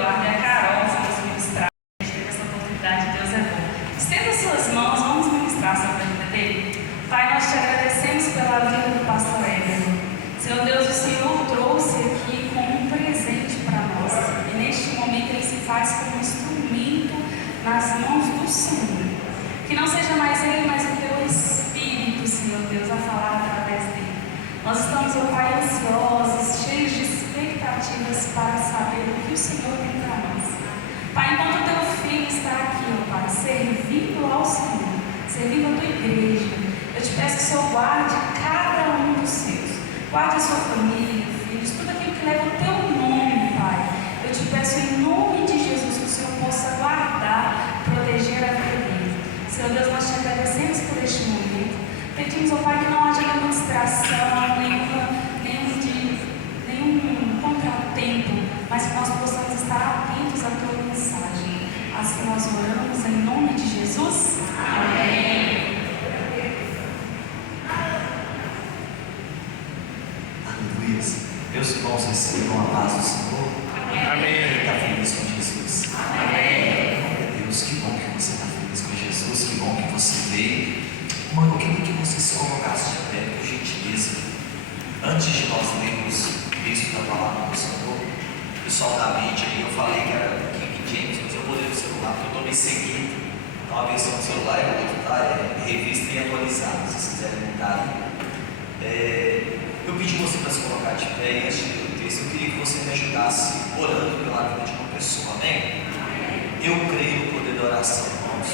Eduardo e a Carol, que nos ministrar. A gente teve essa oportunidade, Deus é bom. Estenda suas mãos, vamos ministrar sobre a vida dele. Pai, nós te agradecemos pela vida do pastor Éder. Senhor Deus, o Senhor trouxe aqui como um presente para nós. E neste momento ele se faz como um instrumento nas mãos do Senhor. Que não seja mais ele, mas o teu Espírito, Senhor Deus, a falar através dele. Nós estamos, ó Pai, ansiosos, cheios de expectativas para saber o que o Senhor tem para nós. Pai, enquanto o teu filho está aqui, ó Pai, servindo ao Senhor, servindo a tua igreja, eu te peço que o Senhor guarde cada um dos seus. Guarde a sua família, filhos, tudo aquilo que leva o teu nome, Pai. Eu te peço em nome de Jesus que o Senhor possa guardar, proteger a vida dele. Senhor Deus, nós te agradecemos por este momento. Pedimos, ó Pai, que não haja nenhuma distração, nenhum contratempo, mas que nós possamos estar atentos à tua mensagem. Assim nós oramos em nome de Jesus. Amém. Aleluia. Meus irmãos, recebam a paz do Senhor. Amém. Está feliz com Jesus. Amém. Glória a Deus, que bom que você está feliz com Jesus, que bom que você veio. Mano, eu queria que você se colocasse de pé, por gentileza. Antes de nós lermos o texto da palavra do Senhor, o pessoal da mídia, eu falei que era King James, mas eu vou ler no celular, porque eu estou me seguindo. Então a versão do celular é outra, tá? É revista e atualizada, se vocês quiserem mudar aí. Eu pedi você para se colocar de pé e antes de ler o texto, eu queria que você me ajudasse orando pela vida de uma pessoa, amém? Eu creio no poder da oração, irmãos.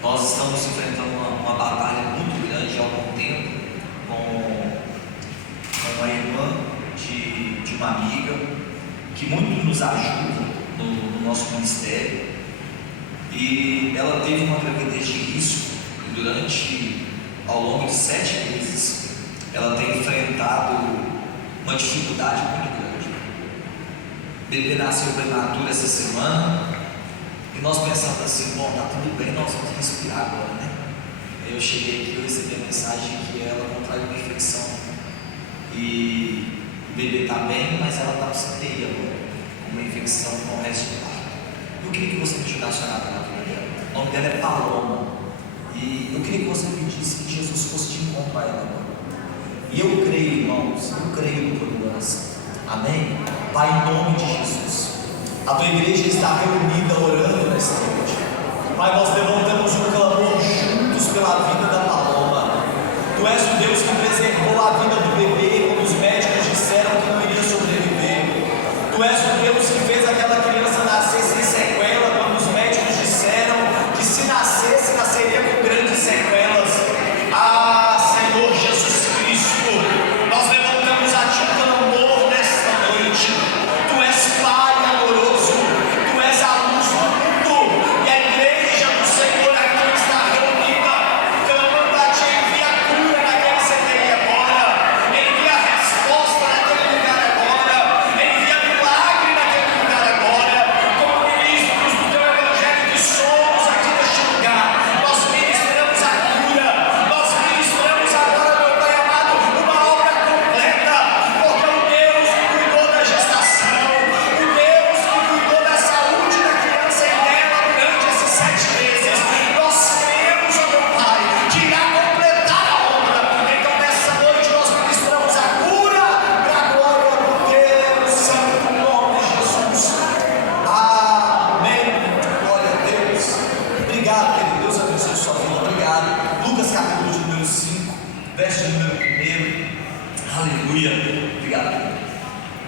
Nós estamos enfrentando uma batalha muito grande há algum tempo com uma irmã de uma amiga que muito nos ajuda no nosso ministério, e ela teve uma gravidez de risco e ao longo de 7 meses ela tem enfrentado uma dificuldade muito grande. O bebê nasceu prematuro essa semana. E nós pensamos assim, bom, tá tudo bem, nós vamos respirar agora, né? Aí eu cheguei aqui, eu recebi a mensagem que ela contraiu uma infecção. E o bebê está bem, mas ela está com CTI agora, com uma infecção com o resto do parto. Eu queria que você me ajudasse a orar pela vida dela. O nome dela é Paloma. E eu queria que você pedisse que Jesus fosse te encontrar ela agora. E eu creio, irmãos, eu creio no poder da oração. Amém? Pai, em nome de Jesus. A tua igreja está reunida orando nesta noite. Pai, nós levantamos um clamor juntos pela vida da Paloma. Tu és o Deus que preservou a vida do bebê quando os médicos disseram que não iria sobreviver. Tu és o Deus que fez aquela criança nascer sem sequela quando os médicos disseram que se nascesse, nasceria com grandes sequelas. Ah, Senhor Jesus Cristo, nós levantamos a ti um clamor nesta noite. Tu és Pai.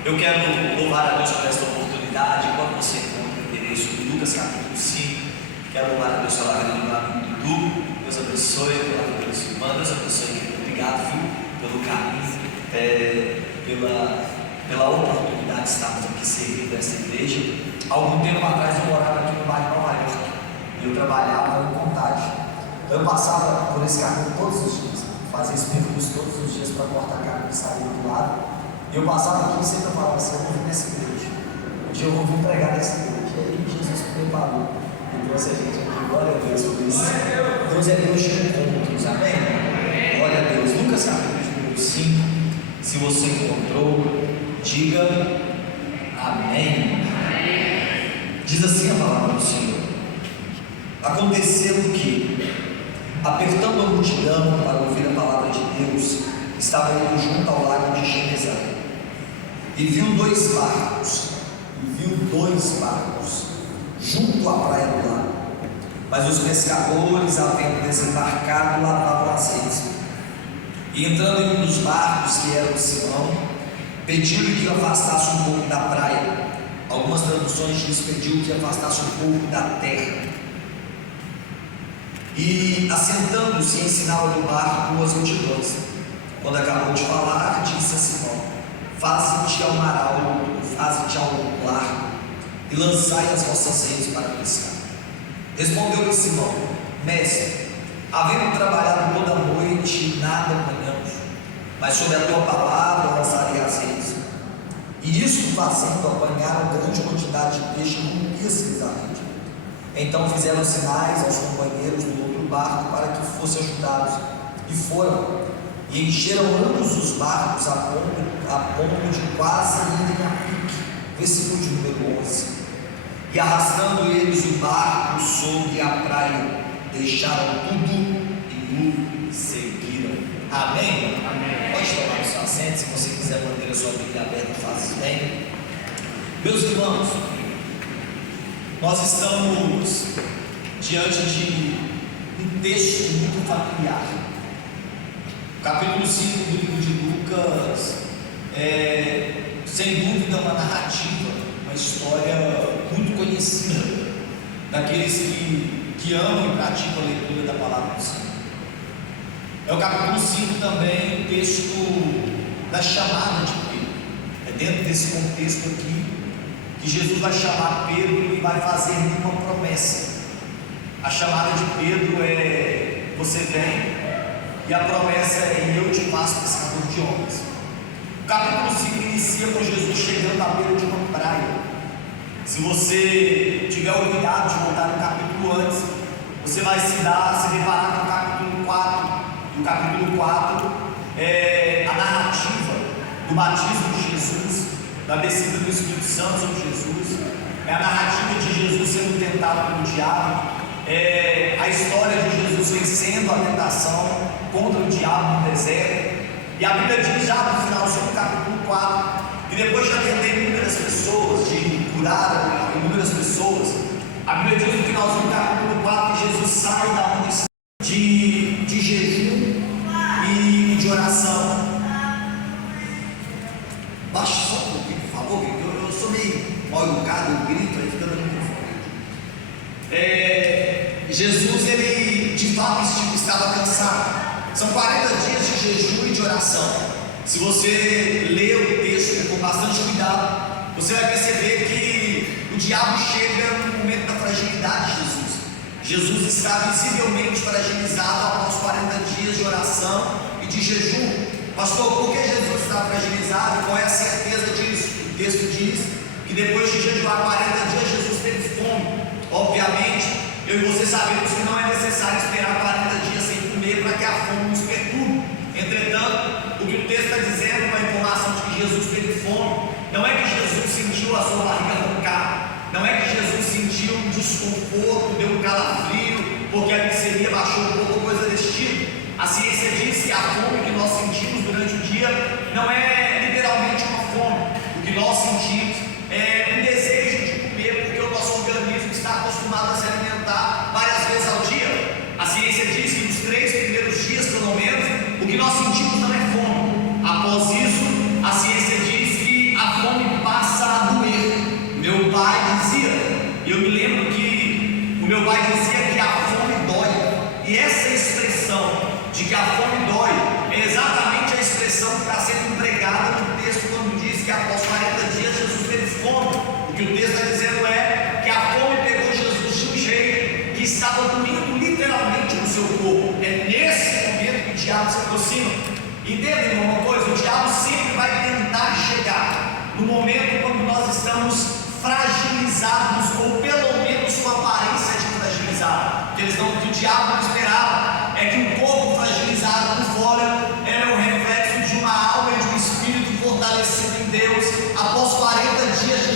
Eu quero louvar a Deus por esta oportunidade. Enquanto você encontra o endereço de Lucas capítulo 5, quero louvar a Deus pela vida do meu amigo Dudu. Deus abençoe pela vida da sua irmã. Deus abençoe, querido. Obrigado, viu, pelo carinho, pela oportunidade de estarmos aqui servindo essa igreja. Há algum tempo atrás eu morava aqui no bairro de Nova York e eu trabalhava em Contagem. Eu passava por esse caminho todos os dias, fazia esse percurso todos os dias para cortar carne e sair do lado. E eu passava aqui e sempre falava assim: eu vou vir nessa igreja. Um dia eu vou vir pregar nessa igreja. E aí Jesus preparou e trouxe a gente aqui. Glória a Deus por isso. Deus é Deus de encontros, amém? Glória a Deus. Lucas capítulo 5. Se você encontrou, diga Amém? Diz assim a palavra do Senhor: aconteceu que, apertando a multidão para ouvir a palavra de Deus, estava ele junto ao lago de Genezaré, e viu dois barcos junto à praia do lago. Mas os pescadores, havendo desembarcado, lavavam as redes. E entrando em um dos barcos, que era o de Simão, pediu-lhe que o afastasse um pouco da praia. Algumas traduções diz pediu que afastasse um pouco da terra. E assentando-se em sinal do barco as multidões. Quando acabou de falar, disse a Simão: faze-te ao largo e lançai as vossas redes para pescar. Respondeu-lhe Simão: mestre, havendo trabalhado toda a noite, nada apanhamos, mas sob a tua palavra lançarei as redes. E isto fazendo, apanharam grande quantidade de peixe, e rompia-se-lhes a rede. Então fizeram sinais aos companheiros do outro barco para que fossem ajudados, e foram, e encheram ambos os barcos a ponto de quase irem a pique. Versículo de número 11. E arrastando eles o barco sobre a praia, deixaram tudo e o seguiram. Amém? Amém. Pode tomar o seu assento, se você quiser manter a sua Bíblia aberta, faz bem. Meus irmãos, nós estamos diante de um texto muito familiar. O capítulo 5 do livro de Lucas é, sem dúvida, uma narrativa, uma história muito conhecida daqueles que amam e praticam a leitura da palavra do Senhor. É o capítulo 5 também, o texto da chamada de Pedro. É dentro desse contexto aqui que Jesus vai chamar Pedro e vai fazer uma promessa. A chamada de Pedro é: você vem, e a promessa é: eu te faço pescador de homens. O capítulo 5 inicia com Jesus chegando à beira de uma praia. Se você tiver o cuidado de voltar no capítulo antes, você vai se deparar com o capítulo 4. E o capítulo 4 é a narrativa do batismo de Jesus, da descida do Espírito Santo sobre Jesus. É a narrativa de Jesus sendo tentado pelo diabo. É a história de Jesus vencendo a tentação contra o diabo no deserto. E a Bíblia diz já no finalzinho do capítulo 4, que depois de atender inúmeras pessoas, de curar inúmeras pessoas, a Bíblia diz no finalzinho do capítulo 4 que Jesus sai da onde está de jejum e de oração. Baixe só um pouquinho, por favor, eu sou meio mal educado, eu grito, aí fica dando microfone. Jesus, ele de fato estava cansado. São 40 dias de jejum e de oração. Se você ler o texto com bastante cuidado, você vai perceber que o diabo chega no momento da fragilidade de Jesus. Jesus está visivelmente fragilizado após 40 dias de oração e de jejum. Pastor, por que Jesus está fragilizado? Qual é a certeza disso? O texto diz que depois de jejuar 40 dias, Jesus teve fome. Obviamente, eu e você sabemos que não é necessário esperar 40 dias sem comer para que a fome nos perturbe. Entretanto, o que o texto está dizendo, uma informação de que Jesus teve fome, não é que Jesus sentiu a sua barriga roncar, não é que Jesus sentiu um desconforto, deu um calafrio, porque a glicemia baixou um pouco, coisa desse tipo. A ciência diz que a fome que nós sentimos durante o dia não é literalmente uma fome. O que nós sentimos é um desejo de comer, porque o nosso organismo está acostumado a se alimentar várias vezes ao dia. A ciência diz que nos 3 primeiros dias, pelo menos, o que nós sentimos não é fome. Após isso, a ciência diz que a fome passa a doer. Meu pai dizia, eu me lembro que o meu pai dizia que a fome dói. E essa expressão de que a fome dói é exatamente a expressão que está sendo empregada no texto quando diz que após 40 dias Jesus teve fome. O que o texto está dizendo é que a fome pegou Jesus de um jeito que estava doendo literalmente no seu corpo. É nesse momento que o diabo se aproxima. Entenda, irmão, uma coisa: o diabo sempre vai tentar chegar no momento quando nós estamos fragilizados, ou pelo menos com aparência de fragilizado. O que o diabo não esperava é que um corpo fragilizado por fora era o reflexo de uma alma e de um espírito fortalecido em Deus. Após 40 dias de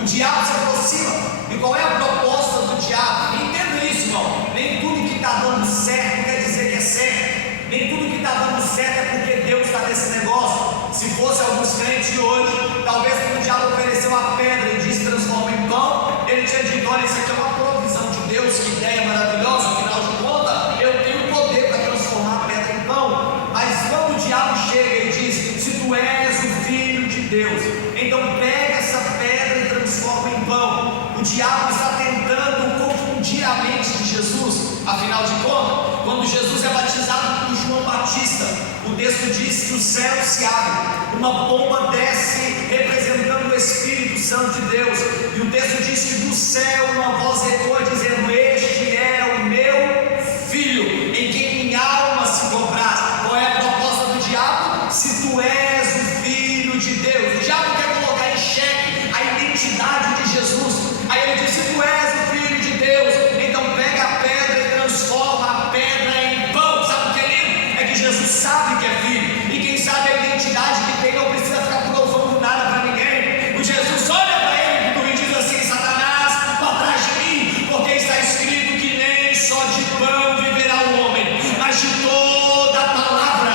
O diabo se aproxima. E qual é a proposta do diabo? Entenda isso, irmão. Nem tudo que está dando certo quer dizer que é certo. Nem tudo que está dando certo é porque Deus está nesse negócio. Se fosse alguns crentes de hoje, talvez quando o diabo ofereceu a pedra e disse transforma em pão, ele tinha dito: olha, isso aqui é uma provisão de Deus, que ideia maravilhosa, afinal de contas, eu tenho poder para transformar a pedra em pão. Mas quando o diabo chega e diz: se tu és o filho de Deus, então pega essa pedra e transforma em pão. O diabo está tentando confundir a mente de Jesus. Afinal de contas, quando Jesus é batizado por João Batista, o texto diz que o céu se abre, uma pomba desce representando o Espírito Santo de Deus, e o texto diz que do céu uma voz ecoa dizendo: este é o meu filho, em quem minha alma se compraz. Qual é a proposta do diabo? Se tu és o filho de Deus. O diabo quer colocar em xeque a identidade de Jesus. Aí ele diz: se tu és o filho de Deus, então pega a pedra e transforma a pedra em pão. Sabe o que é lindo? É que Jesus sabe que é filho, e quem sabe a identidade que tem não precisa ficar provando nada para ninguém. O Jesus olha para ele e diz assim: Satanás, para trás de mim, porque está escrito que nem só de pão viverá o homem, mas de toda a palavra.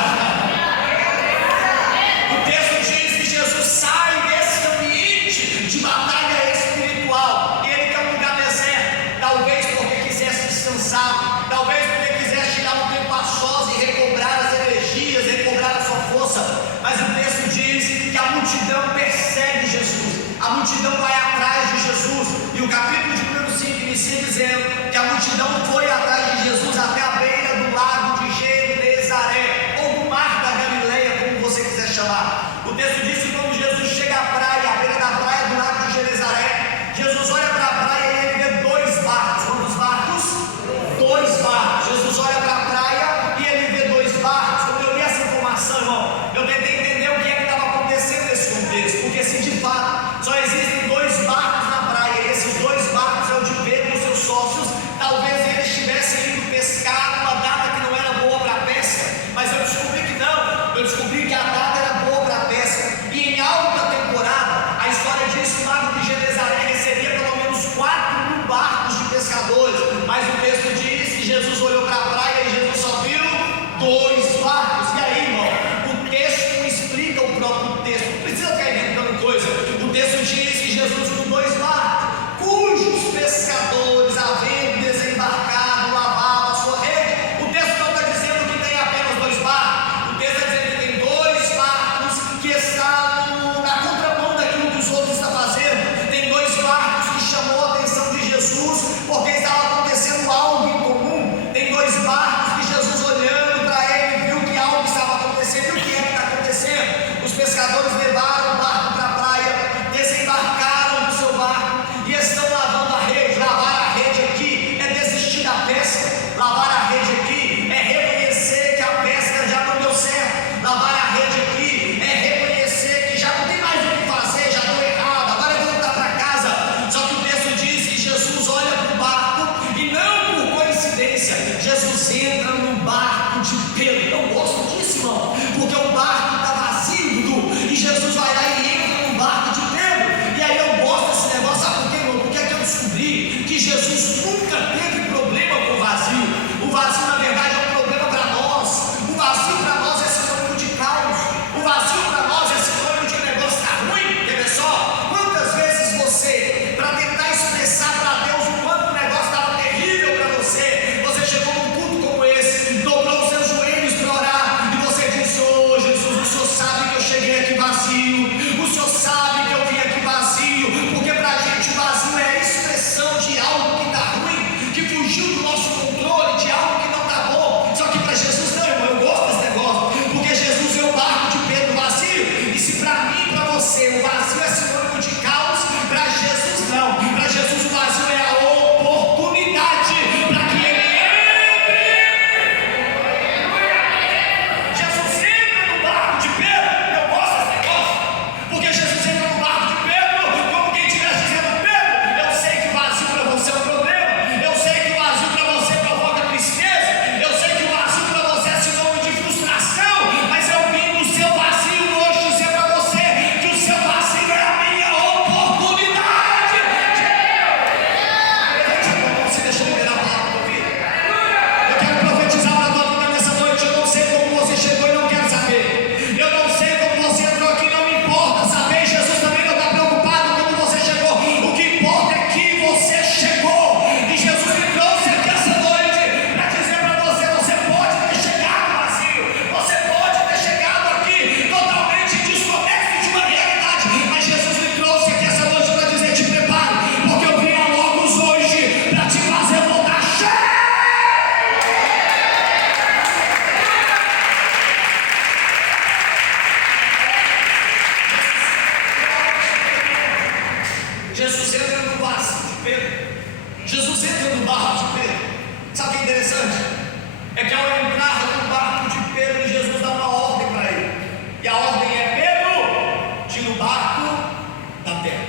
O texto diz que Jesus sai desse ambiente de batalha espiritual, e ele quer um lugar deserto, talvez porque quisesse descansar, talvez porque quisesse tirar um tempo a sós e recobrar as energias, recobrar a sua força. Mas o texto diz que a multidão persegue Jesus, a multidão vai atrás de Jesus, e o capítulo de número 5 inicia dizendo que a multidão foi atrás de Jesus até a beira do lago de Genezaré, ou do mar da Galileia, como você quiser chamar. O texto diz que quando Jesus chega à praia, à beira da praia do lago de Genezaré, Jesus olha para a praia e ele vê dois barcos. Quantos barcos? Dois barcos. Jesus olha para a praia e ele vê dois barcos. Quando eu li essa informação, irmão, eu tentei entender o que é que estava acontecendo nesse contexto, porque se de fato só existem dois barcos na praia, e esses dois barcos é o de Pedro e seus sócios, Jesus entra no barco de Pedro. Jesus entra no barco de Pedro. Sabe o que é interessante? É que ao entrar no barco de Pedro, Jesus dá uma ordem para ele. E a ordem é: Pedro, tira o barco da terra.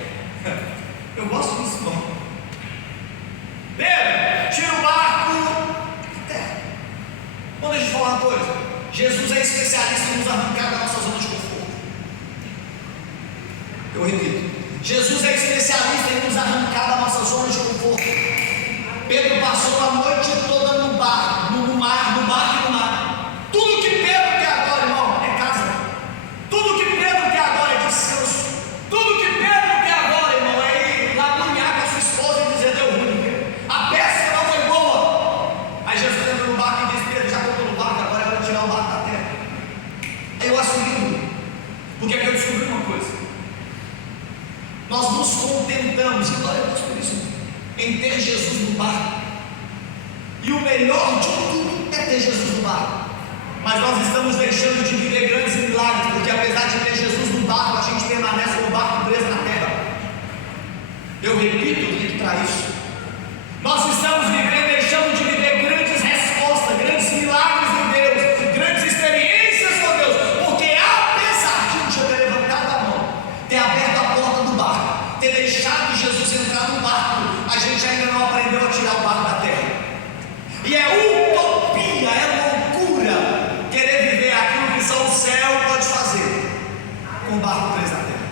Eu gosto disso, irmão. Pedro, tira o barco da terra. Bom, deixa eu te falar uma coisa. Jesus é especialista em nos arrancar da nossa zona de conforto. Eu repito. Jesus é especialista em nos arrancar da nossa zona de conforto. Pedro passou a noite toda no barco, no mar, no barco e no mar. Tudo que Pedro quer agora, irmão, é casa. Tudo que Pedro quer agora é descanso. Tudo que Pedro quer agora, irmão, é ir lá banhar com a sua esposa e dizer: deu ruim. A pesca não foi boa. Aí Jesus entra no barco e diz: Pedro, já que eu estou no barco, agora eu vou tirar o barco da terra. Aí eu acho lindo, porque aqui eu descobri uma coisa. Nós nos contentamos, e glória a Deus por isso, em ter Jesus no barco. E o melhor de tudo é ter Jesus no barco. Mas nós estamos deixando de viver grandes milagres, porque apesar de ter Jesus no barco, a gente permanece no barco preso na terra. Eu repito, ligue para isso. Nós estamos vivendo, deixando de viver grandes respostas, grandes milagres em Deus, grandes experiências com Deus, porque apesar de um dia ter levantado a mão, ter aberto a porta do barco, ter deixado Jesus entrar no barco, a gente ainda não aprendeu a tirar o barco da terra. E é utopia, é loucura querer viver aquilo que só o céu pode fazer com o barco preso na terra.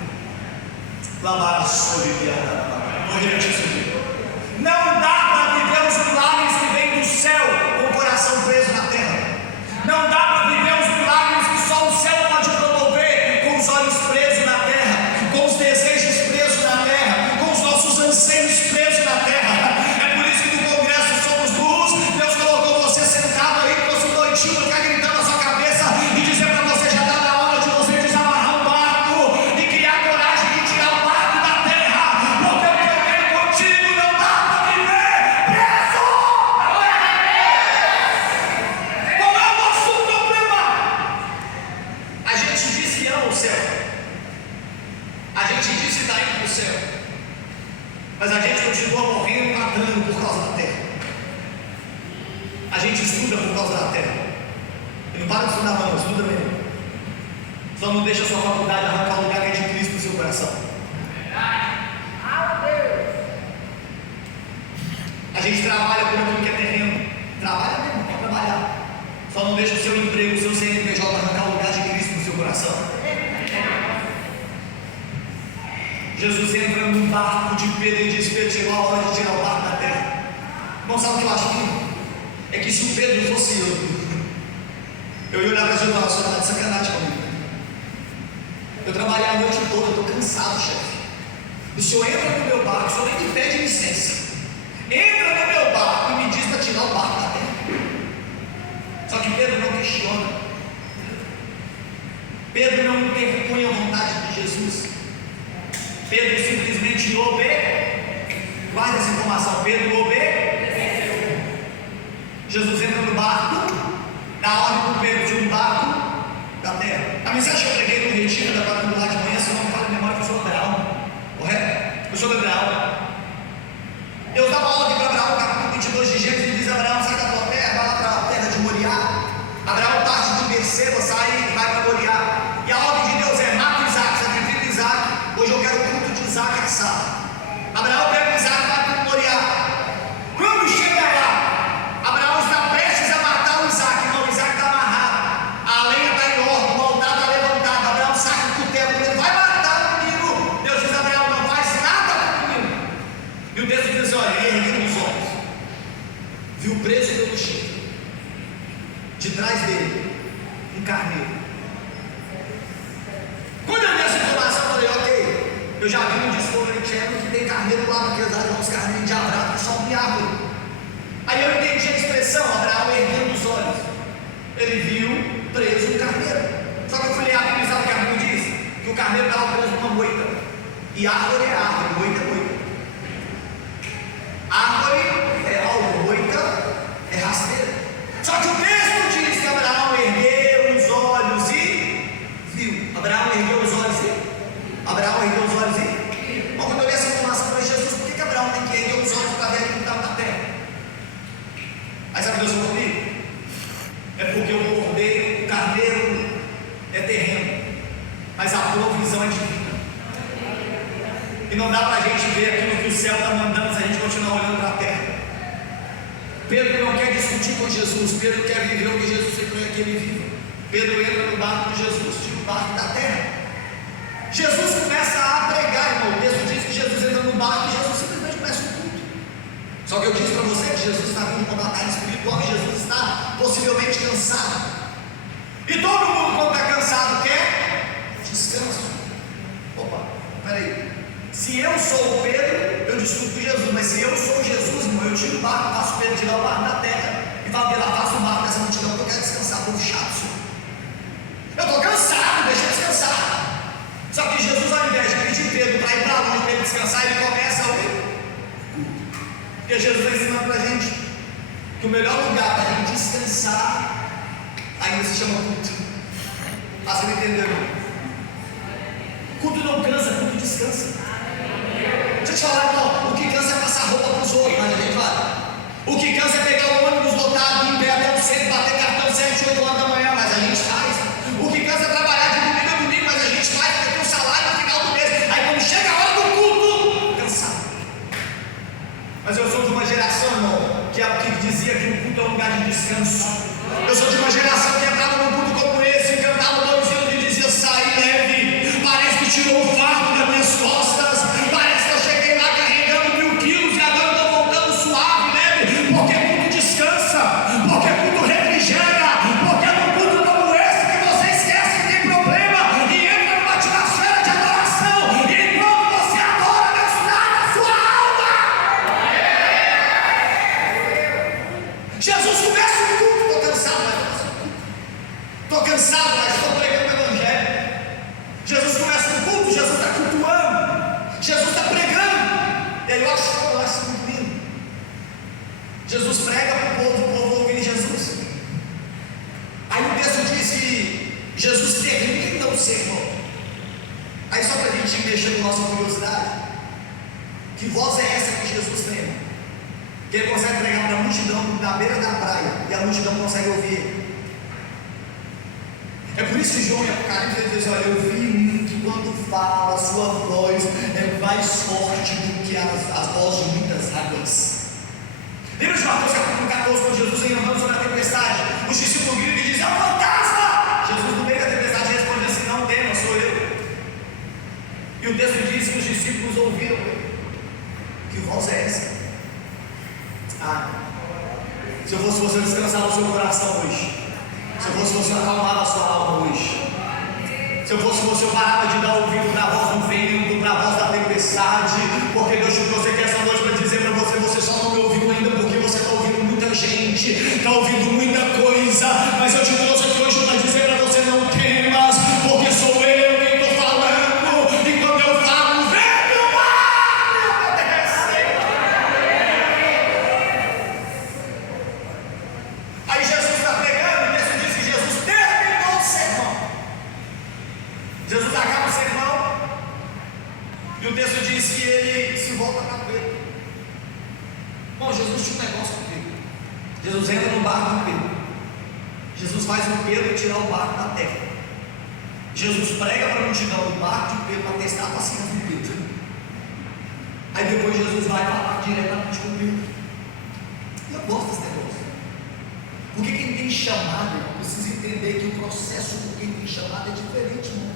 Lavar a solidária. Vou repetir isso aqui. Não dá para viver os milagres que vêm do céu com o coração preso na terra. Não dá para viver os milagres que só o céu pode promover com os olhos presos na terra, com os desejos presos na terra, com os nossos anseios presos na terra. É por isso que no congresso Somos Luz, Deus colocou você sentado aí, trouxe um noitinho para ficar gritando na sua cabeça e dizer para você: já está na hora de você desamarrar o barco e criar coragem de tirar o barco da terra, porque o que eu tenho contigo não dá para viver preso. Qual é o nosso problema? A gente diz que ama o céu, a gente diz que está indo para o céu, mas a gente continua morrendo, matando por causa da terra. A gente estuda por causa da terra. E não para de estudar, não, estuda mesmo. Só não deixa a sua faculdade arrancar o lugar que é de Cristo no seu coração. A gente trabalha por aquilo que é terreno. Trabalha mesmo, quer trabalhar. Só não deixa o seu emprego, o seu CNPJ arrancar o lugar de Cristo no seu coração. Jesus entra num barco de Pedro e diz: Pedro, chegou a hora de tirar o barco da terra. Não sabe o que eu acho aqui? É que se o Pedro fosse eu ia olhar para Jesus e falar: senhor, está de sacanagem comigo. Eu trabalhei a noite toda, eu estou cansado, chefe. O senhor entra no meu barco, o senhor nem me pede licença. Entra no meu barco e me diz para tirar o barco da terra. Só que Pedro não questiona. Pedro não interpõe a vontade de Jesus. Pedro simplesmente guarda essa informação. Pedro obedeceu. Jesus entra no barco, dá ordem para o Pedro de um barco da terra. A mensagem que eu preguei no retiro da quadrangular de manhã, se eu não me falha a memória, foi sobre Abraão, correto? Foi sobre Abraão. Deus dá uma ordem para Abraão, capítulo 22 de Gênesis, e diz: Abraão, sai da tua terra, vai lá para a terra de Moriá. Abraão parte de Berseba, sai e vai para Moriá. E a ordem de Deus é: mata Isaac, sacrifica Isaac. Hoje eu quero o culto de Isaac assado. Abraão pega Isaac e vai para Moriá. Quando chega lá, Abraão está prestes a matar o Isaac. Não, o Isaac está amarrado, a lenha está em ordem, o altar está levantado. Abraão saca o cutelo, ele vai matar o menino. Deus diz: Abraão, não faz nada com o menino. E o texto diz assim: olha, ele ergueu os olhos, viu preso pelo chifre, de trás dele um carneiro. Quando eu vi essa informação, eu falei: ok, eu já vi no Discovery Channel que tem carneiro lá naqueles áreas, uns carneiros de abraço que sobem em árvore. Aí eu entendi a expressão: Abraão erguendo os olhos, ele viu preso um carneiro. Só que eu falei: sabe o que a Bíblia diz? Que o carneiro estava preso numa moita. E árvore é árvore, moita é moita. Árvore é algo, moita é rasteira. Só que o texto diz que Abraão ergueu os olhos e viu. Abraão ergueu os olhos e. Abraão ergueu os olhos e. Bom, quando eu li essa informação, E não dá para a gente ver aquilo que o céu está mandando se a gente continuar olhando para a terra. Pedro não quer discutir com Jesus, Pedro quer viver o que Jesus quer que ele viva. Pedro entra no barco de Jesus, tira o barco da terra. Jesus começa a pregar, irmão. O texto diz que Jesus entra no barco e Jesus simplesmente começa o culto. Só que eu disse para você que Jesus está vindo com batalha espiritual e Jesus está possivelmente cansado. E todo mundo, quando está cansado, quer descanso. Opa, peraí. Se eu sou o Pedro, eu discuto com Jesus. Mas se eu sou Jesus, irmão, eu tiro o barco, faço o Pedro tirar o barco da terra e falo que ela faça o barco dessa multidão, porque eu quero descansar, povo chato, senhor. Eu estou cansado, deixa eu descansar. Só que Jesus, ao invés de pedir Pedro para ir para longe, para ele descansar, ele começa a ouvir. Porque Jesus está ensinando para a gente que o melhor lugar para a gente descansar ainda se chama culto. Você não entendeu? Culto não cansa, culto descansa. Deixa eu te falar, irmão, o que cansa é passar roupa para os outros, mas a gente vai. O que cansa é pegar o ônibus lotado, em pé até o centro, bater cartão 7, 8 horas da manhã, mas a gente faz. O que cansa é trabalhar de domingo a domingo, mas a gente faz porque tem um salário no final do mês. Aí quando chega a hora do culto, cansado. Mas eu sou de uma geração, irmão, que dizia que o culto é um lugar de descanso. Eu sou de uma geração que entrava num culto como esse e cantava louvor e dizia: sai leve, parece que tirou o fardo das minhas costas, parece que eu cheguei lá carregando 1000 quilos e agora eu estou voltando suave, leve, porque culto descansa, porque culto refrigera, porque num culto como esse que você esquece que tem problema e entra numa atmosfera de adoração, e enquanto você adora, Deus nada a sua alma. Jesus começa o culto. Estou cansado, mas estou pregando o Evangelho. Jesus começa no culto, Jesus está cultuando, Jesus está pregando. E aí eu acho muito lindo. Jesus prega para o povo ouvir Jesus. Aí o texto diz que Jesus termina o sermão. Aí só para a gente mexer com nossa curiosidade, que voz é essa que Jesus tem? Que ele consegue pregar para a multidão na beira da praia e a multidão consegue ouvir ele. É por isso que João em Apocalipse ele diz: olha, eu vi que quando fala, a sua voz é mais forte do que as vozes de muitas águas. Lembra de Mateus capítulo 14, quando Jesus vem andando sobre a tempestade? Os discípulos gritam e dizem: é um fantasma! Jesus, no meio da tempestade, responde assim: não tema, sou eu. E o texto diz que os discípulos ouviram ele. Que voz é essa? Se eu fosse você, descansar o seu coração hoje. Se eu fosse você, acalmava a sua alma hoje. Se eu fosse você, eu parava de dar ouvido para a voz do vento, para a voz da tempestade, porque Deus te trouxe aqui essa noite para dizer para você: você só não me ouviu ainda porque você está ouvindo muita gente, está ouvindo muita coisa, mas eu te trouxe aqui hoje para dizer para você: não temas, porque sou eu quem estou falando, e quando eu falo, vem o mar me obedece. Aí Jesus está pregando, e isso diz que Jesus terminou o sermão. Jesus acaba o sermão, e o texto diz que ele se volta para Pedro. Bom, Jesus tinha um negócio com Pedro. Jesus entra no barco de Pedro. Jesus faz o Pedro tirar o barco da terra. Jesus prega para a multidão do barco de Pedro para testar a paciência de Pedro. Aí depois Jesus vai falar diretamente com Pedro. E eu gosto desse negócio. Porque quem tem chamado, irmão, precisa entender que o processo com quem tem chamado é diferente, irmão.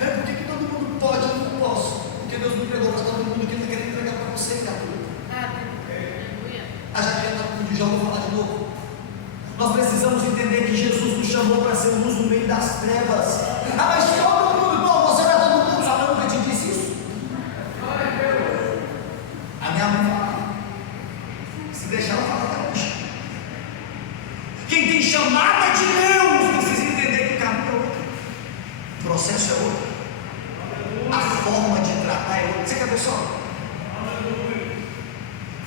É porque que todo mundo pode, eu não posso. Porque Deus não entregou para todo mundo que Ele está querendo entregar para você, criatura. A gente está com o João, vou falar de novo. Nós precisamos entender que Jesus nos chamou para ser luz no meio das trevas. Mas todo mundo, bom, você não é todo mundo, só eu nunca te disse isso. A minha mãe fala. Se deixar, ela fala até hoje. Quem tem chamada de Deus precisa entender que o caminho é outro, o processo é outro, a forma de tratar é outra. Você quer ver só?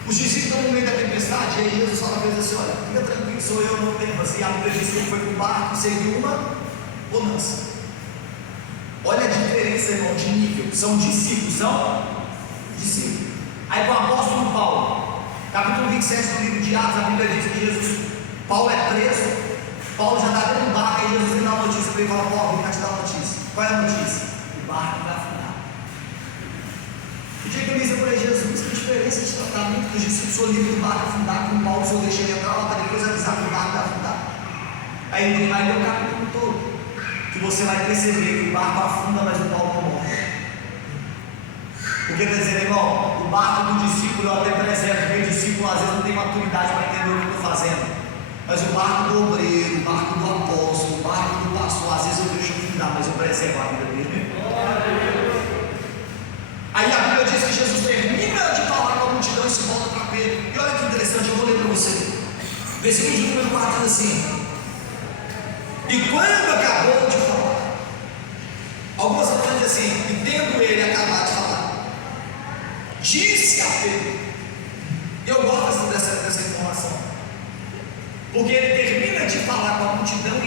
Os discípulos estão no meio da tempestade, e aí Jesus fala para eles assim: olha, fica tranquilo, sou eu, não temas. E a Bíblia diz que ele foi para o barco e serviu uma bonança. Olha a diferença, irmão, de nível. São discípulos, Aí com o apóstolo Paulo, capítulo 27 do livro de Atos, a Bíblia diz que Jesus, Paulo é preso, Paulo já está dentro do barco, aí Jesus dá uma notícia para ele e fala: Paulo, vem cá te dar uma notícia. Qual é a notícia? O barco vai afundar. falei, Jesus, que diferença de tratamento dos discípulos, o livro do barco afundar, com o Paulo só deixa ele entrar lá para depois avisar que o barco vai afundar. Aí ele vai ler o capítulo todo, que você vai perceber que o barco afunda, mas o Paulo não morre. Porque está dizendo, irmão, o barco do discípulo eu até preservo, porque o discípulo às vezes não tem maturidade para entender o que eu estou fazendo. Mas o barco do obreiro, o barco do apóstolo, o barco do pastor, às vezes eu deixo afundar, mas eu preservo a vida dele. Aí a Bíblia diz que Jesus termina de falar com a multidão e se volta para Pedro. E olha que interessante, eu vou ler para você. Versículo de número 4 diz assim: e quando acabou de falar, algumas versões dizem assim, e tendo ele acabado de falar, disse a Pedro. Eu gosto dessa informação, porque ele termina de falar com a multidão